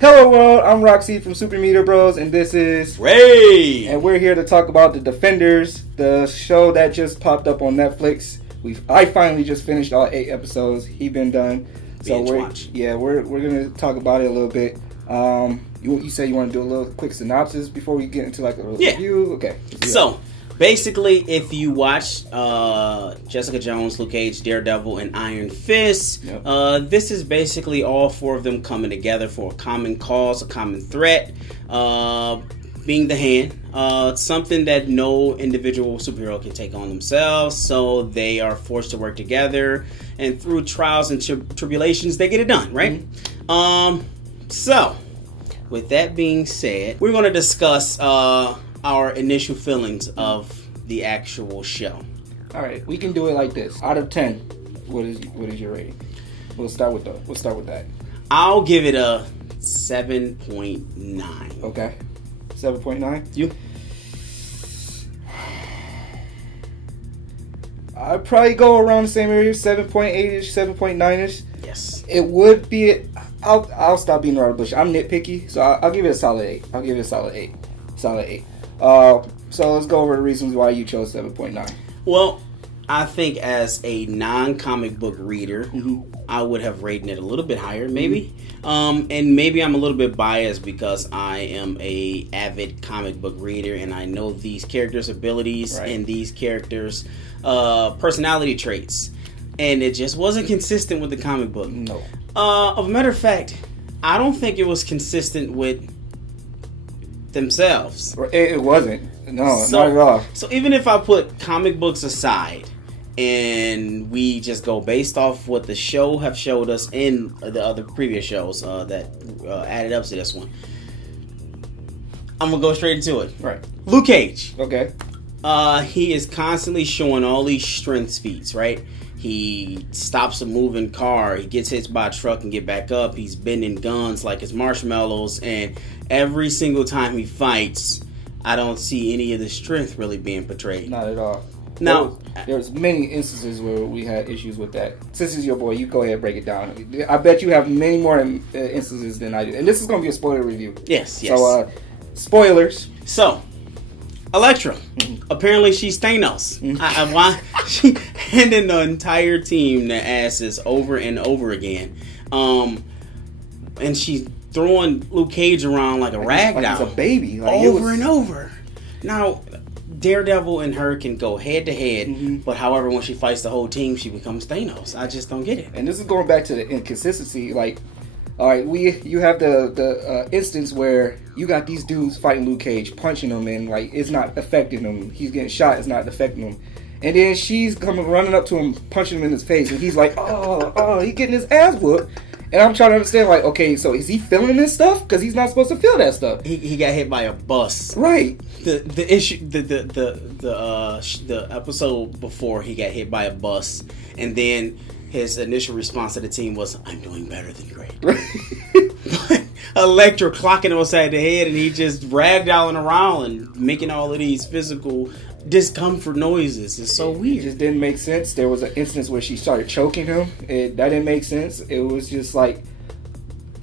Hello world, I'm RockC from Super Meter Bros, and this is Ray! And we're here to talk about The Defenders, the show that just popped up on Netflix. I finally just finished all 8 episodes. He been done. So we're gonna talk about it a little bit. You said you want to do a little quick synopsis before we get into like a review? Okay. So basically, if you watch Jessica Jones, Luke Cage, Daredevil, and Iron Fist, this is basically all 4 of them coming together for a common cause, a common threat, being the Hand. Something that no individual superhero can take on themselves, so they are forced to work together, and through trials and tribulations, they get it done, right? Mm-hmm. So, with that being said, we're going to discuss our initial feelings of the actual show. All right, we can do it like this. Out of 10, what is your rating? We'll start with that. I'll give it a 7.9. Okay, 7.9. You? I'd probably go around the same area, 7.8ish, 7.9ish. Yes. It would be. I'll stop being around the bush. I'm nitpicky, so I'll give it a solid 8. I'll give it a solid 8. Solid 8. So let's go over the reasons why you chose 7.9. Well, I think as a non-comic book reader, I would have rated it a little bit higher, maybe. And maybe I'm a little bit biased because I am a avid comic book reader and I know these characters' abilities and these characters' personality traits. And it just wasn't consistent with the comic book. No. Of a matter of fact, I don't think it was consistent with themselves. It wasn't. No, not at all. So even if I put comic books aside and we just go based off what the show have showed us in the other previous shows that added up to this one, I'm gonna go straight into it. Right. Luke Cage. Okay. He is constantly showing all these strength feats, right? He stops a moving car. He gets hit by a truck and get back up. He's bending guns like it's marshmallows. And every single time he fights, I don't see any of the strength really being portrayed. Not at all. Now, there's many instances where we had issues with that. Since it's your boy, you go ahead and break it down. I bet you have many more instances than I do. And this is going to be a spoiler review. Yes. So, spoilers. So, Elektra. Apparently she's Thanos. Why she handing the entire team their asses over and over again. And she's throwing Luke Cage around like a rag doll. Like he's a baby. Like over and over. Now, Daredevil and her can go head to head, but however, when she fights the whole team, she becomes Thanos. I just don't get it. And this is going back to the inconsistency. Like, all right, you have the instance where you got these dudes fighting Luke Cage, punching him, and like it's not affecting him. He's getting shot, it's not affecting him. And then she's coming running up to him, punching him in his face, and he's like, oh, he's getting his ass whooped. And I'm trying to understand, like, okay, so is he feeling this stuff? Because he's not supposed to feel that stuff. He got hit by a bus. Right. The issue, the episode before, he got hit by a bus, and then his initial response to the team was, "I'm doing better than great." But Elektra clocking him upside the head, and he just ragdolling around and making all of these physical discomfort noises. It's so weird. It just didn't make sense. There was an instance where she started choking him. That didn't make sense. It was just like,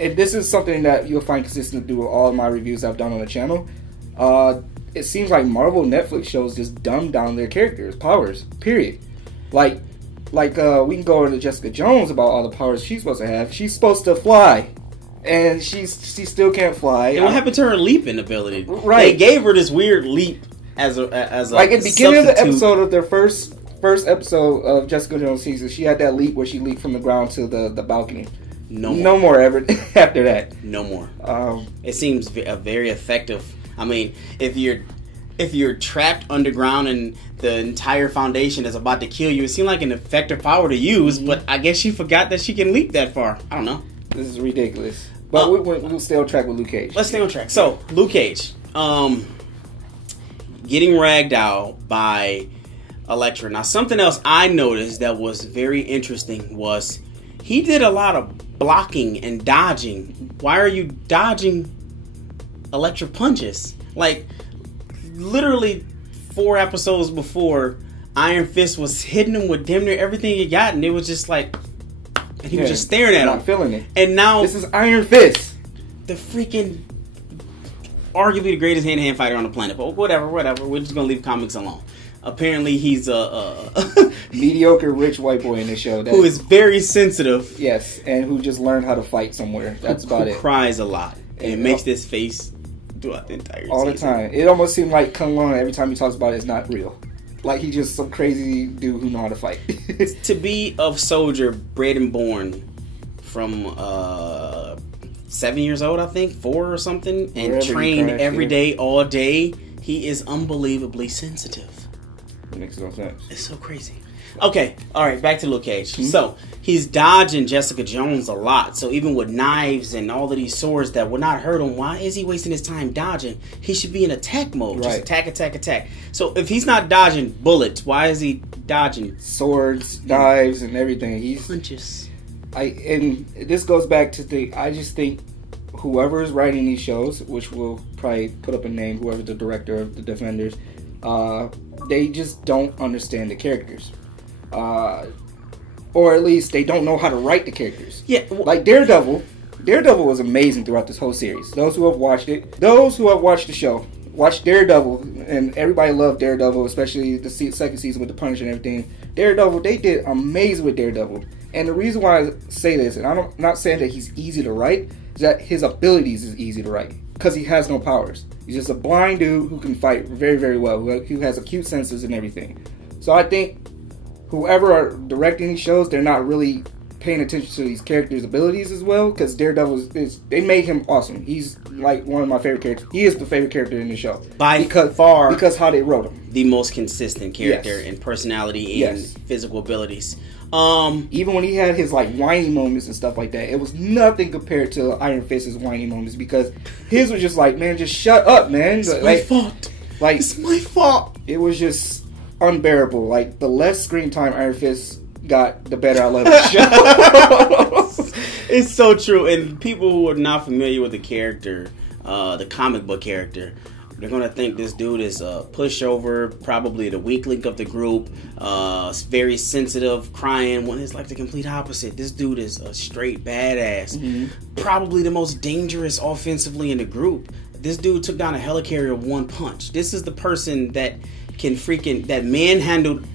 and this is something that you'll find consistent through all of my reviews I've done on the channel. It seems like Marvel Netflix shows just dumb down their characters' powers. Period. Like we can go over to Jessica Jones about all the powers she's supposed to have. She's supposed to fly, and she still can't fly. And what happened to her leaping ability? Right. They gave her this weird leap as a like at the beginning of the episode of their first episode of Jessica Jones season, she had that leap where she leaped from the ground to the balcony. No more ever after that. No more. It seems very effective. I mean, if you're trapped underground and the entire foundation is about to kill you, it seemed like an effective power to use, but I guess she forgot that she can leap that far. I don't know. This is ridiculous. But we'll stay on track with Luke Cage. Let's stay on track. So, Luke Cage. Getting ragged out by Elektra. Now, something else I noticed that was very interesting was he did a lot of blocking and dodging. Why are you dodging Elektra punches? Like, literally 4 episodes before, Iron Fist was hitting him with damn near everything he got, and it was just like, and he was just staring at him. Not feeling it. And now this is Iron Fist. the freaking arguably the greatest hand-to-hand fighter on the planet. But whatever. We're just gonna leave comics alone. Apparently, he's a mediocre rich white boy in the show who is very sensitive. Yes, and who just learned how to fight somewhere. That's about it. Cries a lot and makes this face throughout the entire all season. The time. It almost seemed like Kung Lao every time he talks about it is not real. Like he's just some crazy dude who know how to fight. To be a soldier bred and born from 7 years old, I think 4 or something, and wherever trained every day, all day, he is unbelievably sensitive. It makes no sense. It's so crazy. Okay, all right, back to Luke Cage. Mm-hmm. So he's dodging Jessica Jones a lot. So even with knives and all of these swords that would not hurt him, why is he wasting his time dodging? He should be in attack mode. Right. Just attack. So if he's not dodging bullets, why is he dodging swords, knives, and everything? He's punches. And this goes back to I just think whoever is writing these shows, which will probably put up a name, whoever the director of the Defenders, they just don't understand the characters. Or at least they don't know how to write the characters. Yeah, like Daredevil was amazing throughout this whole series. Those who have watched the show, watched Daredevil, and everybody loved Daredevil, especially the second season with the Punisher and everything. Daredevil, they did amazing with Daredevil. And the reason why I say this, and I'm not saying that he's easy to write, is that his abilities is easy to write. Because he has no powers. He's just a blind dude who can fight very, very well, who has acute senses and everything. So I think whoever are directing these shows, they're not really paying attention to these characters' abilities as well, because Daredevil they made him awesome. He's like one of my favorite characters. He is the favorite character in the show. Because how they wrote him. The most consistent character in personality and physical abilities. Even when he had his like whiny moments and stuff like that, it was nothing compared to Iron Fist's whiny moments, because his was just like, man, just shut up, man. It's my fault. Like, it's my fault. It was just unbearable. Like, the less screen time Iron Fist got, the better I love the show. It's so true. And people who are not familiar with the character, the comic book character, they're going to think this dude is a pushover, probably the weak link of the group, very sensitive, crying, when it's like the complete opposite. This dude is a straight badass. Mm-hmm. Probably the most dangerous offensively in the group. This dude took down a helicarrier with one punch. This is the person that can that manhandled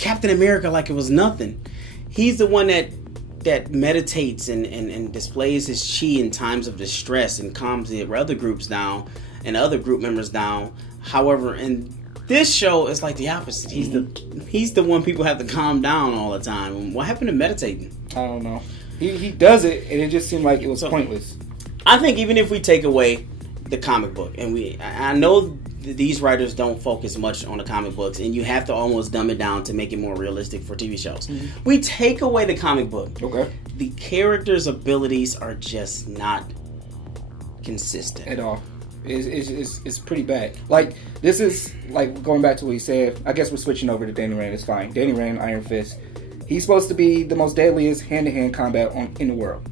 Captain America like it was nothing. He's the one that meditates and displays his chi in times of distress and calms the other groups down and other group members down. However, in this show, it's like the opposite. He's the one people have to calm down all the time. What happened to meditating? I don't know. He does it, and it just seemed like it was pointless. I think even if we take away the comic book, and I know these writers don't focus much on the comic books, and you have to almost dumb it down to make it more realistic for TV shows. Mm-hmm. We take away the comic book. Okay. The characters' abilities are just not consistent at all. It's pretty bad. Like, this is, like, going back to what he said, I guess we're switching over to Danny Rand. It's fine. Danny Rand, Iron Fist. He's supposed to be the most deadliest hand-to-hand combat in the world.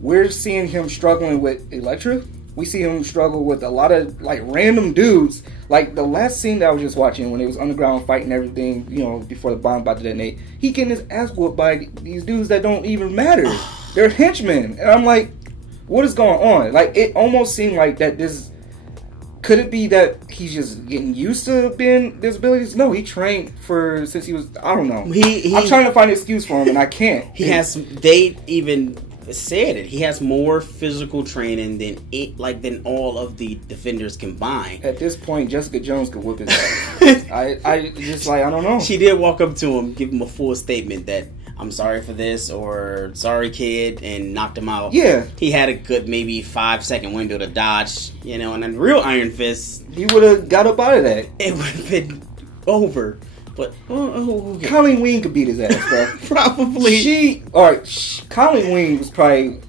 We're seeing him struggling with Elektra. We see him struggle with a lot of, like, random dudes. Like, the last scene that I was just watching, when it was underground fighting everything, you know, before the bomb about to detonate, he getting his ass whooped by these dudes that don't even matter. They're henchmen. And I'm like, what is going on? Like, it almost seemed like that this... Could it be that he's just getting used to being disabilities? No, he trained since he was, I don't know. I'm trying to find an excuse for him, and I can't. They even said it. He has more physical training than all of the Defenders combined. At this point, Jessica Jones could whip his ass. I don't know. She did walk up to him, give him a full statement that, I'm sorry for this, or sorry kid, and knocked him out. Yeah. He had a good maybe 5-second window to dodge, you know, and then real Iron Fist, he would have got up out of that. It would have been over. But okay. Colleen Wing could beat his ass, bro. Probably. Colleen Wing was probably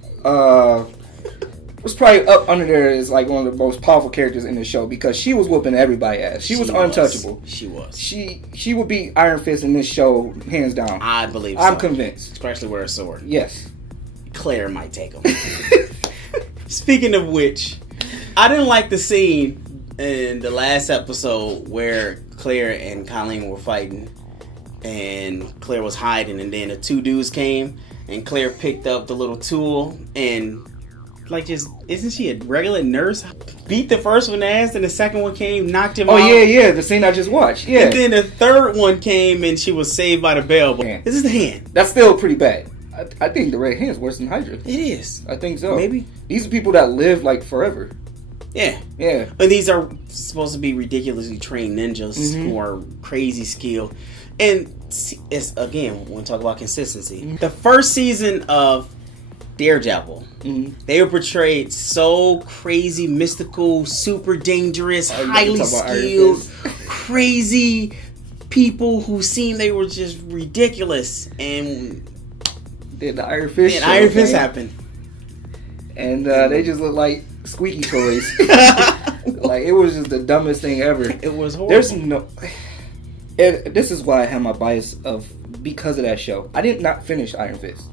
up under there as like one of the most powerful characters in the show, because she was whooping everybody's ass. She was untouchable. She was. She would beat Iron Fist in this show hands down. I believe so. I'm convinced. Especially with a sword. Yes. Claire might take him. Speaking of which, I didn't like the scene in the last episode where Claire and Colleen were fighting, and Claire was hiding, and then the two dudes came, and Claire picked up the little tool and like just isn't she a regular nurse? Beat the first one ass, and the second one came, knocked him out. Oh yeah, the scene I just watched. Yeah, and then the third one came, and she was saved by the bell. But this is the hand. That's still pretty bad. I think the red hand is worse than Hydra. It is. I think so. Maybe these are people that live like forever. Yeah. And these are supposed to be ridiculously trained ninjas who are crazy skilled. And it's again, when we talk about consistency, the first season of Daredevil, they were portrayed so crazy, mystical, super dangerous, highly skilled, crazy people who seemed they were just ridiculous. And then the Iron Fist happened. And they just look like squeaky toys. Like, it was just the dumbest thing ever. It was horrible. There's no... this is why I have my bias because of that show. I did not finish Iron Fist.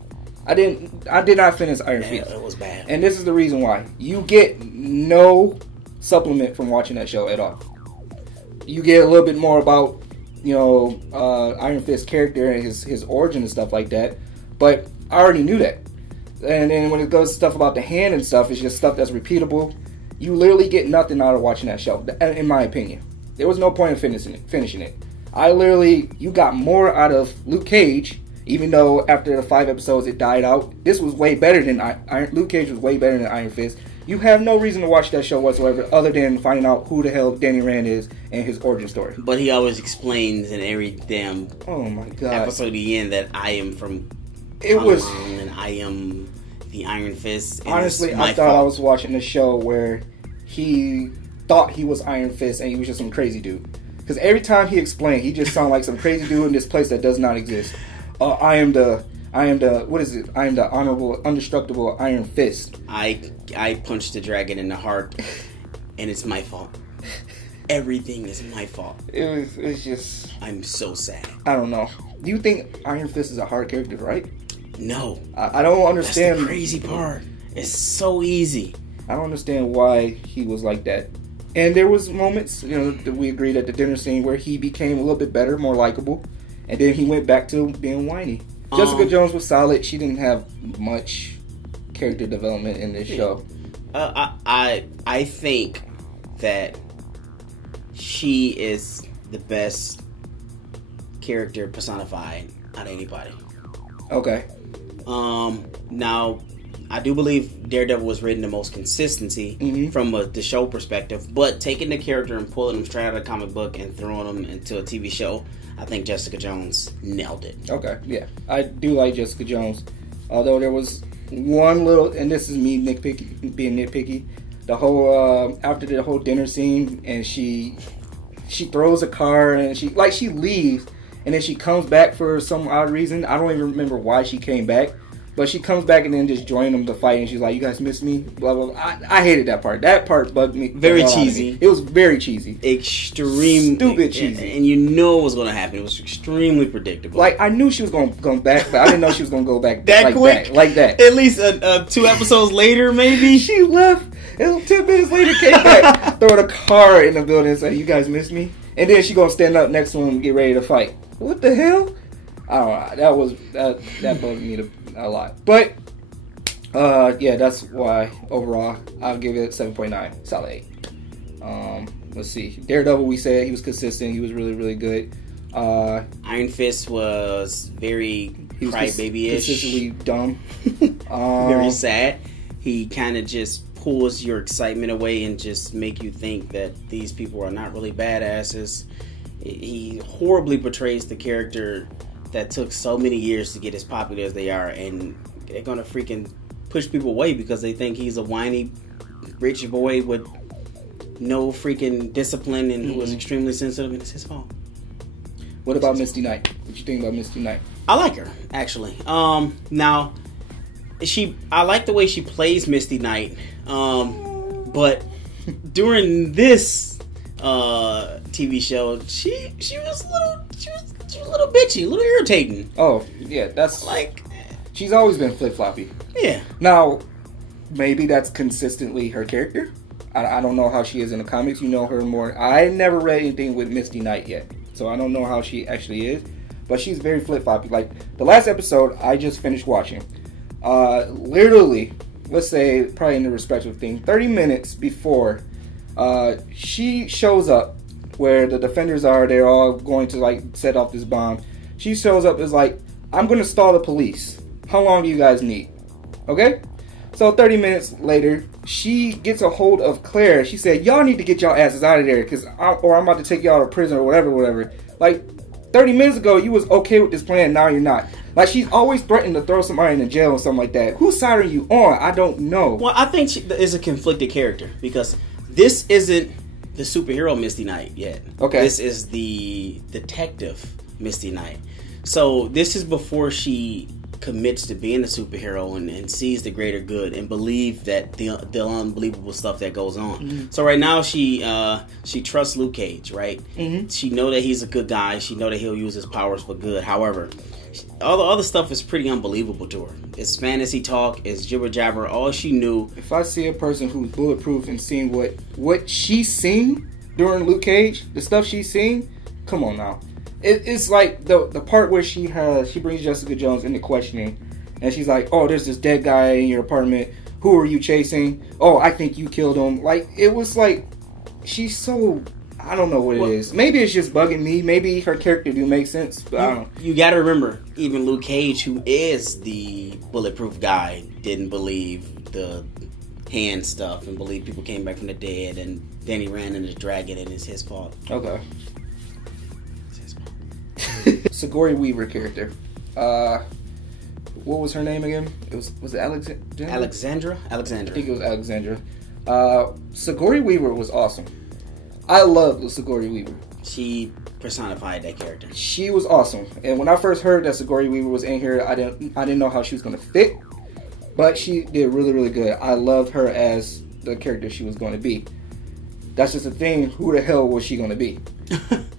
I did not finish Iron Fist. It was bad. And this is the reason why. You get no supplement from watching that show at all. You get a little bit more about, Iron Fist's character and his origin and stuff like that. But I already knew that. And then when it goes to stuff about the hand and stuff, it's just stuff that's repeatable. You literally get nothing out of watching that show, in my opinion. There was no point in finishing it. You got more out of Luke Cage, even though after the 5 episodes it died out. This was way better than Luke Cage was way better than Iron Fist. You have no reason to watch that show whatsoever, other than finding out who the hell Danny Rand is and his origin story. But he always explains in every damn episode at the end that I am from... and I am the Iron Fist. Honestly, I thought I was watching a show where he thought he was Iron Fist and he was just some crazy dude. Because every time he explained, he just sounded like some crazy dude in this place that does not exist. I am the honorable, indestructible Iron Fist. I punched the dragon in the heart, and it's my fault. Everything is my fault. It's just... I'm so sad. I don't know. Do you think Iron Fist is a hard character to write? No. I don't understand. That's the crazy part. It's so easy. I don't understand why he was like that. And there was moments, that we agreed at the dinner scene where he became a little bit better, more likable. And then he went back to being whiny. Jessica Jones was solid. She didn't have much character development in this show. I think that she is the best character personified out of anybody. Okay. Now, I do believe Daredevil was written the most consistency from the show perspective, but taking the character and pulling him straight out of the comic book and throwing him into a TV show, I think Jessica Jones nailed it. Okay, yeah. I do like Jessica Jones. Although there was one little, and this is me being nitpicky, the whole, after the whole dinner scene, and she throws a car, and she leaves, and then she comes back for some odd reason. I don't even remember why she came back. But she comes back and then just joined them to fight, and she's like, "You guys miss me?" Blah blah blah. I hated that part. That part bugged me. Very cheesy. It was very cheesy. Stupid cheesy. And you know what was going to happen. It was extremely predictable. Like, I knew she was going to come back, but I didn't know she was going to go back that quick. Like that. At least 2 episodes later, maybe she left. And 10 minutes later, came back, throwing a car in the building, and said, "You guys miss me?" And then she gonna stand up next to him and get ready to fight. What the hell? I don't know. That bugged me a lot. But yeah, that's why overall I'll give it 7.9, solid 8. Let's see. Daredevil, we said he was consistent. He was really, really good. Iron Fist was very crybaby-ish. Consistently dumb. Very sad. He kind of just pulls your excitement away and just make you think that these people are not really badasses. He horribly portrays the character that took so many years to get as popular as they are, and they're gonna freaking push people away because they think he's a whiny rich boy with no freaking discipline and who is extremely sensitive, and it's his fault. What about Misty Knight? What you think about Misty Knight? I like her, actually. Now I like the way she plays Misty Knight, but during this TV show, she was a little bitchy, a little irritating. Oh, yeah, that's... Like... She's always been flip-floppy. Yeah. Now, maybe that's consistently her character. I don't know how she is in the comics. You know her more. I never read anything with Misty Knight yet, so I don't know how she actually is. But she's very flip-floppy. Like, the last episode I just finished watching, literally, let's say, probably in the respective thing, 30 minutes before she shows up where the defenders are, they're all going to like set off this bomb. She shows up as like, I'm going to stall the police. How long do you guys need? Okay? So 30 minutes later, she gets a hold of Claire. She said, y'all need to get y'all asses out of there, or I'm about to take y'all to prison or whatever. Like, 30 minutes ago, you was okay with this plan, now you're not. Like, she's always threatening to throw somebody in the jail or something like that. Whose side are you on? I don't know. Well, I think she is a conflicted character, because this isn't the superhero Misty Knight yet. Okay. This is the detective Misty Knight. So this is before she commits to being a superhero and sees the greater good and believe that the unbelievable stuff that goes on. Mm-hmm. So right now she trusts Luke Cage, right? Mm-hmm. She know that he's a good guy. She know that he'll use his powers for good. However, all the other stuff is pretty unbelievable to her. It's fantasy talk. It's jibber jabber. All she knew. If I see a person who's bulletproof and seeing what she's seen during Luke Cage, the stuff she's seen, come on now. It's like the part where she brings Jessica Jones into questioning, and she's like, "Oh, there's this dead guy in your apartment. Who are you chasing? Oh, I think you killed him." Like, it was like, she's so, I don't know what it is. Maybe it's just bugging me. Maybe her character do make sense, but I don't know. You got to remember, even Luke Cage, who is the bulletproof guy, didn't believe the hand stuff and believe people came back from the dead, and then he ran into the dragon, and it's his fault. Okay. Sigourney Weaver character. What was her name again? Was it Alexandra? Alexandra. I think it was Alexandra. Sigourney Weaver was awesome. I loved Sigourney Weaver. She personified that character. She was awesome. And when I first heard that Sigourney Weaver was in here, I didn't know how she was going to fit. But she did really, really good. I loved her as the character she was going to be. That's just the thing. Who the hell was she going to be?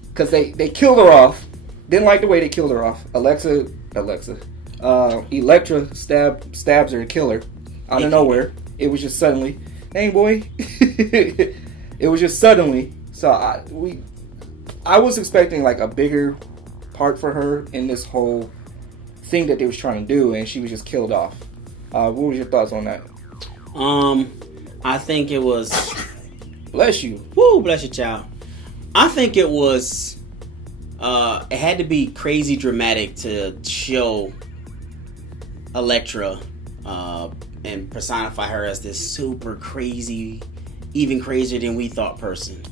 Because they killed her off. Didn't like the way they killed her off. Elektra stabs her and kill her out of nowhere. It was just suddenly. Hey, boy. It was just suddenly. So I was expecting like a bigger part for her in this whole thing that they was trying to do, and she was just killed off. What was your thoughts on that? I think it was. Bless you. Woo, bless you, child. I think it was. It had to be crazy dramatic to show Elektra and personify her as this super crazy, even crazier than we thought person.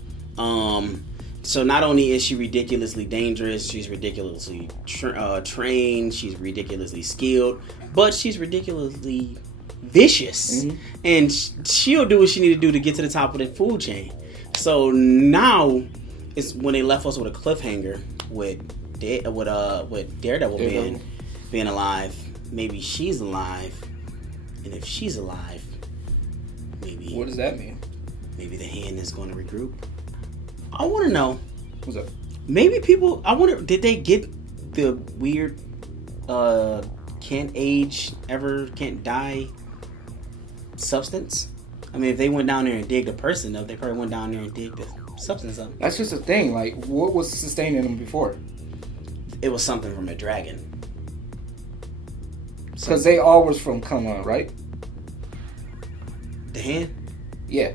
So not only is she ridiculously dangerous, she's ridiculously trained, she's ridiculously skilled, but she's ridiculously vicious. Mm-hmm. And she'll do what she need to do to get to the top of the food chain. So now it's when they left us with a cliffhanger with Daredevil being alive. Maybe she's alive, and if she's alive, maybe what does that mean? Maybe the hand is going to regroup. I want to know. What's up? Maybe people. I wonder. Did they get the weird can't age ever, can't die substance? I mean, if they went down there and digged a person up, they probably went down there and digged the substance up. That's just a thing. Like, what was sustaining them before? It was something from a dragon. Because they all was from Kunlun, right? The hand? Yeah.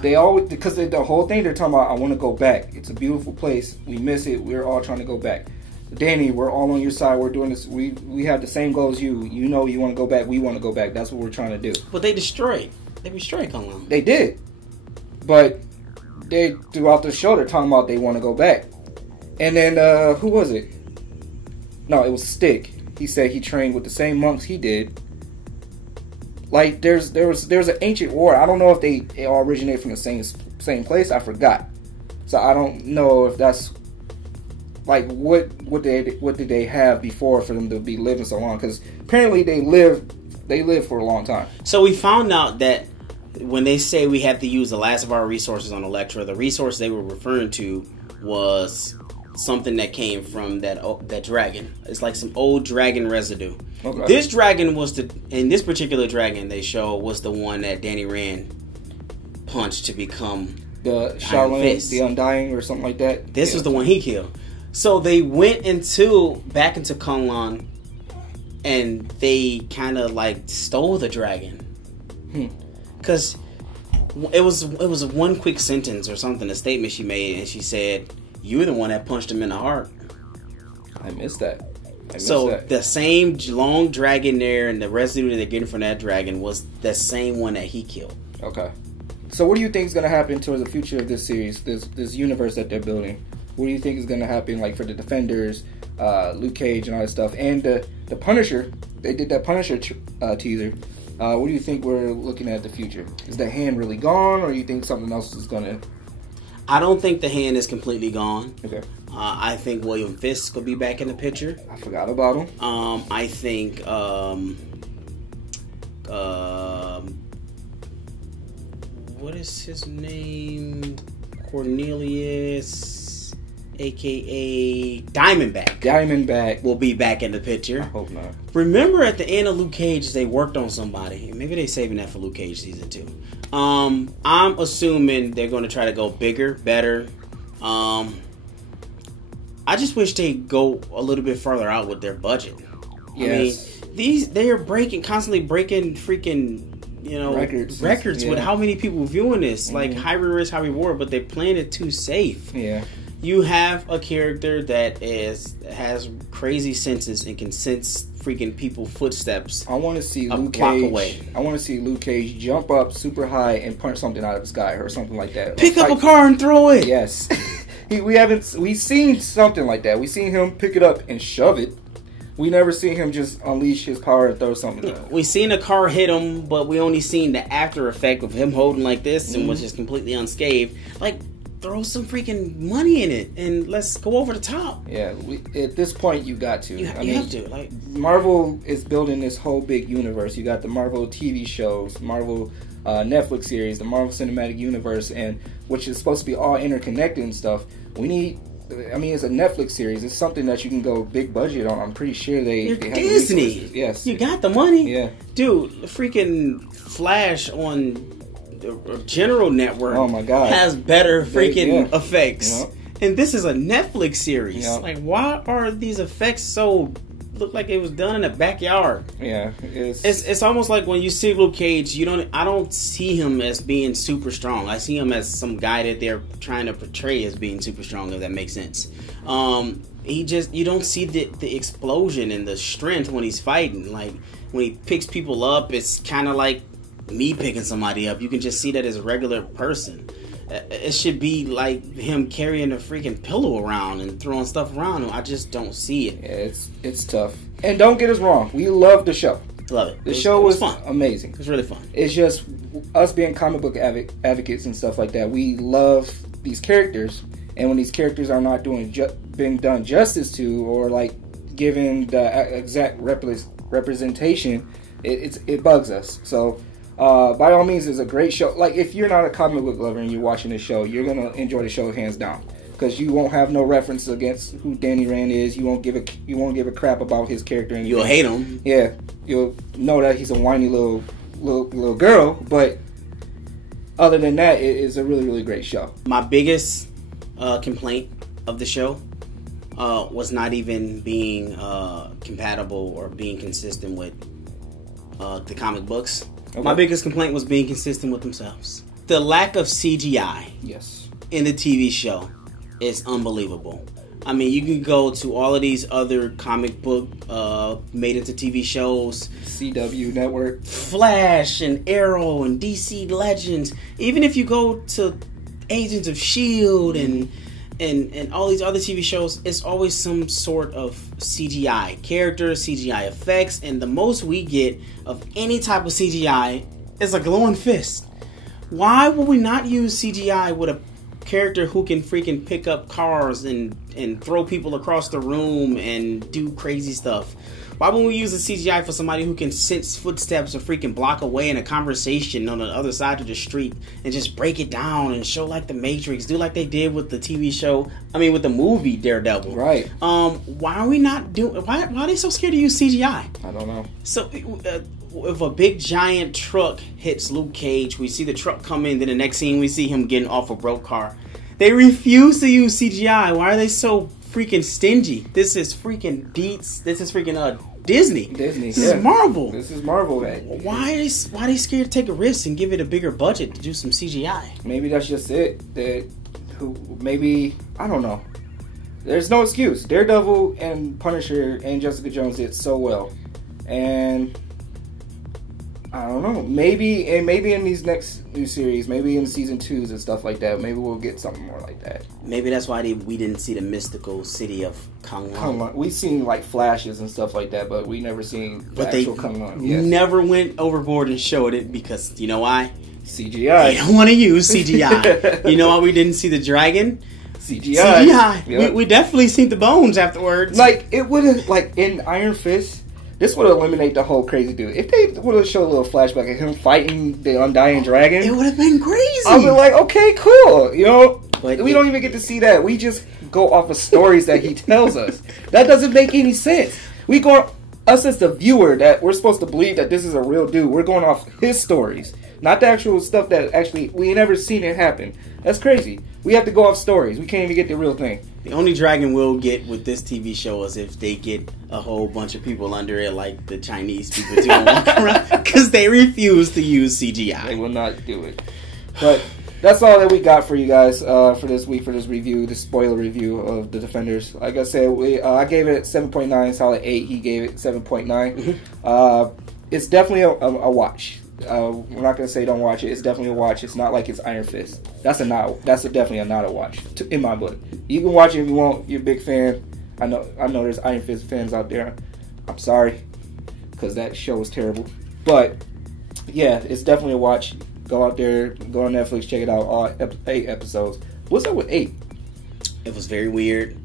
They always, because the whole thing they're talking about, I want to go back. It's a beautiful place. We miss it. We're all trying to go back. Danny, we're all on your side. We're doing this. We have the same goal as you. You know you want to go back. We want to go back. That's what we're trying to do. But they destroyed Kunlun. They did. But they, throughout the show, they're talking about they want to go back. And then, who was it? No, it was Stick. He said he trained with the same monks he did. Like, there's an ancient war. I don't know if they all originate from the same place. I forgot. So I don't know if that's like what did they have before for them to be living so long? Because apparently they live for a long time. So we found out that when they say we have to use the last of our resources on Elektra, the resource they were referring to was something that came from that dragon. It's like some old dragon residue. Okay. This dragon was this particular dragon they show was the one that Danny Rand punched to become the Shaolin, the Undying or something like that. This was the one he killed. So they went back into Kunlun and they kind of like stole the dragon. Because it was one quick sentence or something, a statement she made, and she said, "You were the one that punched him in the heart." I missed that. The same long dragon there, and the residue that they're getting from that dragon was the same one that he killed. Okay. So what do you think is going to happen towards the future of this series, this universe that they're building? What do you think is going to happen, like, for the Defenders, Luke Cage and all that stuff, and the Punisher? They did that Punisher teaser. What do you think we're looking at the future? Is the hand really gone, or do you think something else is going to... I don't think the hand is completely gone. Okay. I think William Fisk will be back in the picture. I forgot about him. I think what is his name? Cornelius, aka Diamondback. Diamondback will be back in the picture. I hope not. Remember at the end of Luke Cage, they worked on somebody. Maybe they're saving that for Luke Cage season 2. I'm assuming they're going to try to go bigger, better. I just wish they'd go a little bit further out with their budget. Yes. I mean, they are constantly breaking freaking, records with how many people viewing this. Mm-hmm. Like, high risk, high reward, but they're playing it too safe. Yeah. You have a character that has crazy senses and can sense freaking people's footsteps. I want to see a Luke block Cage. Away. I want to see Luke Cage jump up super high and punch something out of the sky or something like that. Pick up a car and throw it. Yes. We've seen something like that. We've seen him pick it up and shove it. We never seen him just unleash his power and throw something down. We seen a car hit him, but we only seen the after effect of him holding like this and was just completely unscathed. Like, throw some freaking money in it and let's go over the top. Yeah, at this point you got to. You have to. Like, Marvel is building this whole big universe. You got the Marvel TV shows, Marvel Netflix series, the Marvel Cinematic Universe, and which is supposed to be all interconnected and stuff. It's a Netflix series. It's something that you can go big budget on. I'm pretty sure they have Disney. The yes, you got the money. Yeah, dude, the freaking Flash on the General Network. Oh my God, has better freaking effects. Yep. And this is a Netflix series. Yep. Like, why are these effects so look like it was done in the backyard? Yeah, it's almost like when you see Luke Cage, I don't see him as being super strong. I see him as some guy that they're trying to portray as being super strong, if that makes sense. You don't see the explosion and the strength when he's fighting. Like, when he picks people up, it's kind of like me picking somebody up. You can just see that as a regular person. It should be like him carrying a freaking pillow around and throwing stuff around him. I just don't see it. Yeah, it's tough. And don't get us wrong, we love the show. Love it. The show was fun. Amazing. It was really fun. It's just us being comic book advocates and stuff like that. We love these characters, and when these characters are not being done justice to, or like given the exact representation, it bugs us. So. By all means, it's a great show. Like, if you're not a comic book lover and you're watching this show, you're gonna enjoy the show hands down, because you won't have no reference against who Danny Rand is. You won't give a crap about his character. You'll hate him. Yeah, you'll know that he's a whiny little girl. But other than that, it is a really, really great show. My biggest complaint of the show was not even being compatible or being consistent with the comic books. Okay. My biggest complaint was being consistent with themselves. The lack of CGI in the TV show is unbelievable. I mean, you can go to all of these other comic book made into TV shows. CW Network. Flash and Arrow and DC Legends. Even if you go to Agents of S.H.I.E.L.D. and all these other TV shows, it's always some sort of CGI characters, CGI effects, and the most we get of any type of CGI is a glowing fist. Why would we not use CGI with a character who can freaking pick up cars and throw people across the room and do crazy stuff? Why wouldn't we use a CGI for somebody who can sense footsteps or freaking block away in a conversation on the other side of the street and just break it down and show like the Matrix, do like they did with the TV show, with the movie Daredevil. Right. Why are we not doing, why are they so scared to use CGI? I don't know. So, if a big giant truck hits Luke Cage, we see the truck come in, then the next scene we see him getting off a broke car. They refuse to use CGI. Why are they so freaking stingy. This is freaking Deets. This is freaking Disney. This is Marvel. This is Marvel. Why are they scared to take a risk and give it a bigger budget to do some CGI? Maybe that's just it. Maybe I don't know. There's no excuse. Daredevil and Punisher and Jessica Jones did so well, and I don't know. Maybe in these next new series, maybe in season 2s and stuff like that, maybe we'll get something more like that. Maybe that's why we didn't see the mystical city of Kangwon. We've seen like flashes and stuff like that, but we never seen the actual Kangwon. Yes. Never went overboard and showed it because you know why? CGI. They don't want to use CGI. You know why we didn't see the dragon? CGI. Yep. We definitely seen the bones afterwards. Like it would have, like in Iron Fist. This would eliminate the whole crazy dude. If they would have showed a little flashback of him fighting the Undying Dragon, it would have been crazy. I would be like, okay, cool. You know, but we don't even get to see that. We just go off of stories that he tells us. That doesn't make any sense. We go, us as the viewer, that we're supposed to believe that this is a real dude. We're going off his stories, not the actual stuff that actually we ain't never seen it happen. That's crazy. We have to go off stories. We can't even get the real thing. The only dragon we'll get with this TV show is if they get a whole bunch of people under it, like the Chinese people do, walk around, because they refuse to use CGI. They will not do it. But that's all that we got for you guys for this week, for this review, this spoiler review of The Defenders. Like I said, I gave it 7.9, solid 8. He gave it 7.9. It's definitely a watch. We're not gonna say don't watch it. It's definitely a watch. It's not like it's Iron Fist. That's definitely a not a watch in my book. You can watch it if you want. You're a big fan. I know there's Iron Fist fans out there. I'm sorry, because that show was terrible. But yeah, it's definitely a watch. Go out there, go on Netflix, check it out. All 8 episodes. What's up with 8? It was very weird.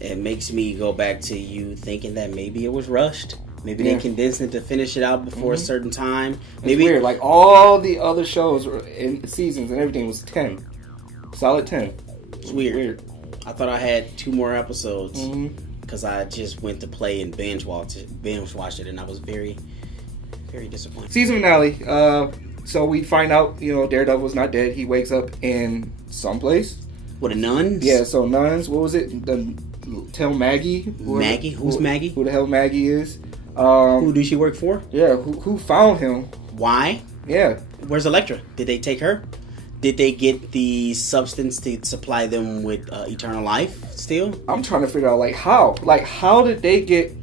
It makes me go back to you thinking that maybe it was rushed. Maybe they condensed it to finish it out before a certain time. Maybe it's weird. Like all the other shows in seasons and everything was 10. Solid 10. It's weird. I thought I had 2 more episodes because I just went to play and binge watch it, and I was very, very disappointed. Season finale. So we find out, Daredevil's not dead. He wakes up in someplace. What, the nuns? Yeah. So nuns. What was it? Tell Maggie. Maggie? Who's Maggie? Who the hell Maggie is? Who does she work for? Yeah, who found him? Why? Yeah. Where's Elektra? Did they take her? Did they get the substance to supply them with eternal life still? I'm trying to figure out, how? How did they get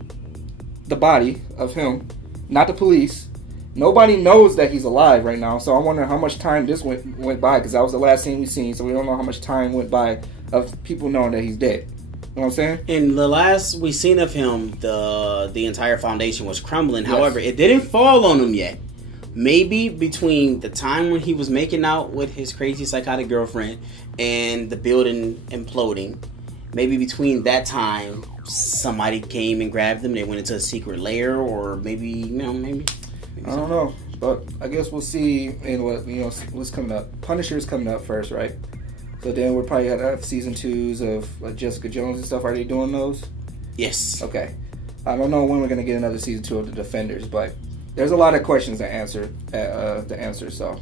the body of him? Not the police. Nobody knows that he's alive right now, so I wonder how much time this went by, because that was the last scene we seen, so we don't know how much time went by of people knowing that he's dead. You know what I'm saying? In the last we seen of him, the entire foundation was crumbling. Yes. However, it didn't fall on him yet. Maybe between the time when he was making out with his crazy psychotic girlfriend and the building imploding, maybe between that time, somebody came and grabbed them. They went into a secret lair, or maybe I don't know. But I guess we'll see in what's coming up. Punisher's coming up first, right? So then we'll probably have season 2s of Jessica Jones and stuff. Are they doing those? Yes. Okay. I don't know when we're going to get another season 2 of The Defenders, but there's a lot of questions to answer. So,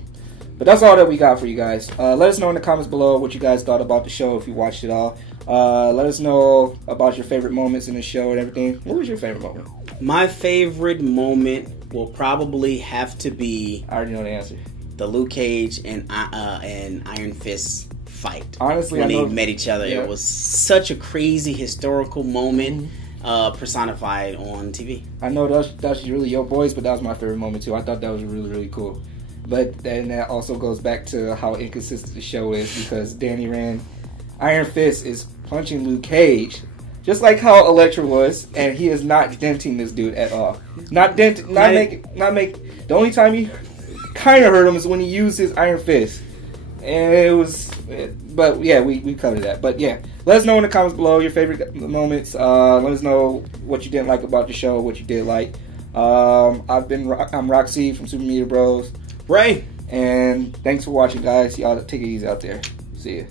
but that's all that we got for you guys. Let us know in the comments below what you guys thought about the show, if you watched it all. Let us know about your favorite moments in the show and everything. What was your favorite moment? My favorite moment will probably have to be... I already know the answer. The Luke Cage and Iron Fist fight. Honestly, when they met each other, it was such a crazy historical moment personified on TV. I know that's really your boys, but that was my favorite moment too. I thought that was really, really cool. But then that also goes back to how inconsistent the show is, because Danny Rand, Iron Fist, is punching Luke Cage just like how Elektra was, and he is not denting this dude at all. The only time he kind of hurt him is when he used his Iron Fist. And it was, but yeah, we covered that. But yeah, let us know in the comments below your favorite moments. Let us know what you didn't like about the show, what you did like. I'm RockC from Super Media Bros. Ray. And thanks for watching, guys. Y'all take it easy out there. See ya.